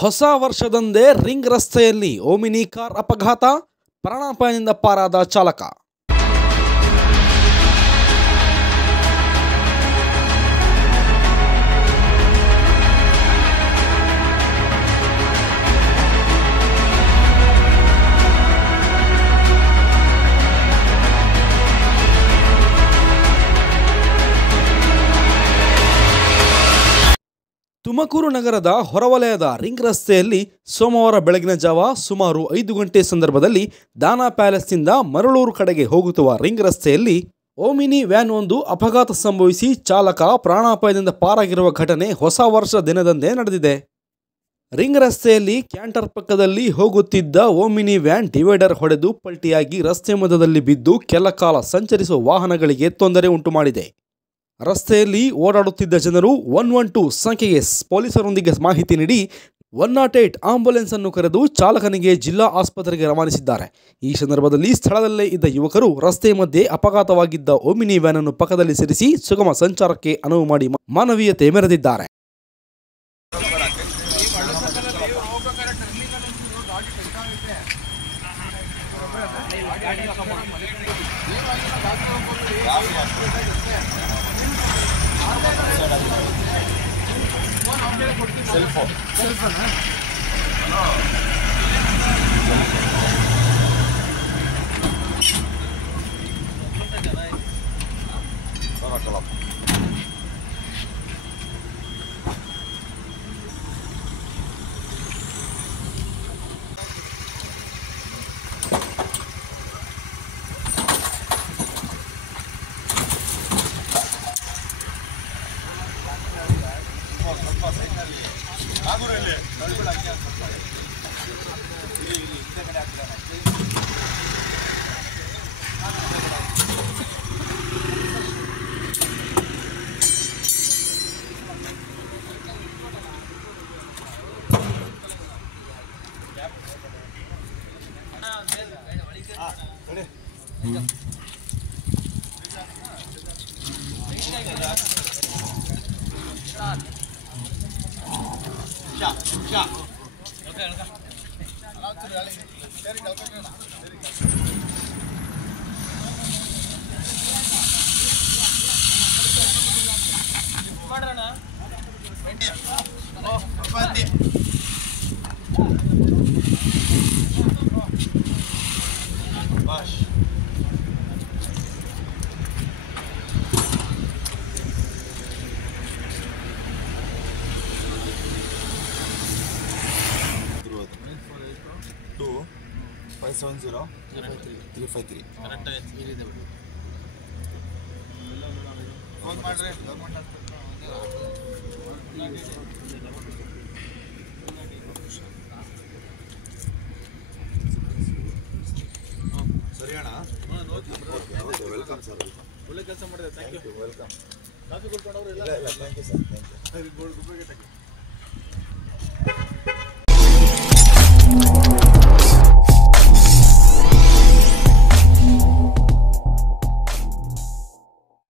ಹೊಸ ವರ್ಷದಂದೇ ರಿಂಗ್ ರಸ್ತೆಯಲ್ಲಿ Omni car ಅಪಘಾತ, ಪ್ರಾಣಾಪಾಯದಿಂದ ಪಾರಾದ ಚಾಲಕ. ತುಮಕೂರು ನಗರದ ಹೊರವಲಯದ ರಿಂಗ್ ರಸ್ತೆಯಲ್ಲಿ ಸೋಮವಾರ ಬೆಳಗಿನ ಜಾವ ಸುಮಾರು 5 ಗಂಟೆ ಸಂದರ್ಭದಲ್ಲಿ ದಾನಾ ಪ್ಯಾಲೇಸ್ನಿಂದ ಮರಳೂರು ಕಡೆಗೆ ಹೋಗುತ್ತಿರುವ ರಿಂಗ್ ರಸ್ತೆಯಲ್ಲಿ ಓಮಿನಿ ವ್ಯಾನ್ ಒಂದು ಅಪಘಾತ ಸಂಭವಿಸಿ ಚಾಲಕ ಪ್ರಾಣಾಪಾಯದಿಂದ ಪಾರಾಗಿರುವ ಘಟನೆ ಹೊಸ ವರ್ಷ ದಿನದಂದೇ ನಡೆದಿದೆ. ರಿಂಗ್ ರಸ್ತೆಯಲ್ಲಿ ಕ್ಯಾಂಟರ್ ಪಕ್ಕದಲ್ಲಿ ಹೋಗುತ್ತಿದ್ದ ಓಮಿನಿ ವ್ಯಾನ್ ಡಿವೈಡರ್ ಹೊಡೆದು ಪಲ್ಟಿಯಾಗಿ ರಸ್ತೆ ಮಧ್ಯದಲ್ಲಿ ಬಿದ್ದು ಕೆಲ ಕಾಲ ಸಂಚರಿಸುವ ವಾಹನಗಳಿಗೆ ತೊಂದರೆ ಉಂಟುಮಾಡಿದೆ. ರಸ್ತೆಯಲ್ಲಿ ಓಡಾಡುತ್ತಿದ್ದ ಜನರು 112 ಸಂಖ್ಯೆಗೆ ಪೊಲೀಸರೊಂದಿಗೆ ಮಾಹಿತಿ ನೀಡಿ 108 ಆಂಬ್ಯುಲೆನ್ಸ್ ಅನ್ನು ಕರೆದು ಚಾಲಕನಿಗೆ ಜಿಲ್ಲಾ ಆಸ್ಪತ್ರೆಗೆ ರವಾನಿಸಿದ್ದಾರೆ. ಈ ಸಂದರ್ಭದಲ್ಲಿ ಸ್ಥಳದಲ್ಲೇ ಇದ್ದ ಯುವಕರು ರಸ್ತೆ ಮಧ್ಯೆ ಅಪಘಾತವಾಗಿದ್ದ ಓಮಿನಿ ವ್ಯಾನ್ ಅನ್ನು ಪಕ್ಕದಲ್ಲಿ ಸೇರಿಸಿ ಸುಗಮ ಸಂಚಾರಕ್ಕೆ ಅನುವು ಮಾಡಿ ಮಾನವೀಯತೆ ಮೆರೆದಿದ್ದಾರೆ. ಫೋನ್ ಮಾಡ್ರಿ. ಸರಿ ಅಣ್ಣ, ವೆಲ್ಕಮ್ ಸರ್. ಒಳ್ಳೆ ಕೆಲಸ ಮಾಡಿದೆ, ಥ್ಯಾಂಕ್ ಯು. ವೆಲ್ಕಮ್. ಕಾಫಿ ಕೊಡ್ಕೊಂಡವ್ರು ಇಲ್ಲ, thank you sir. Thank you.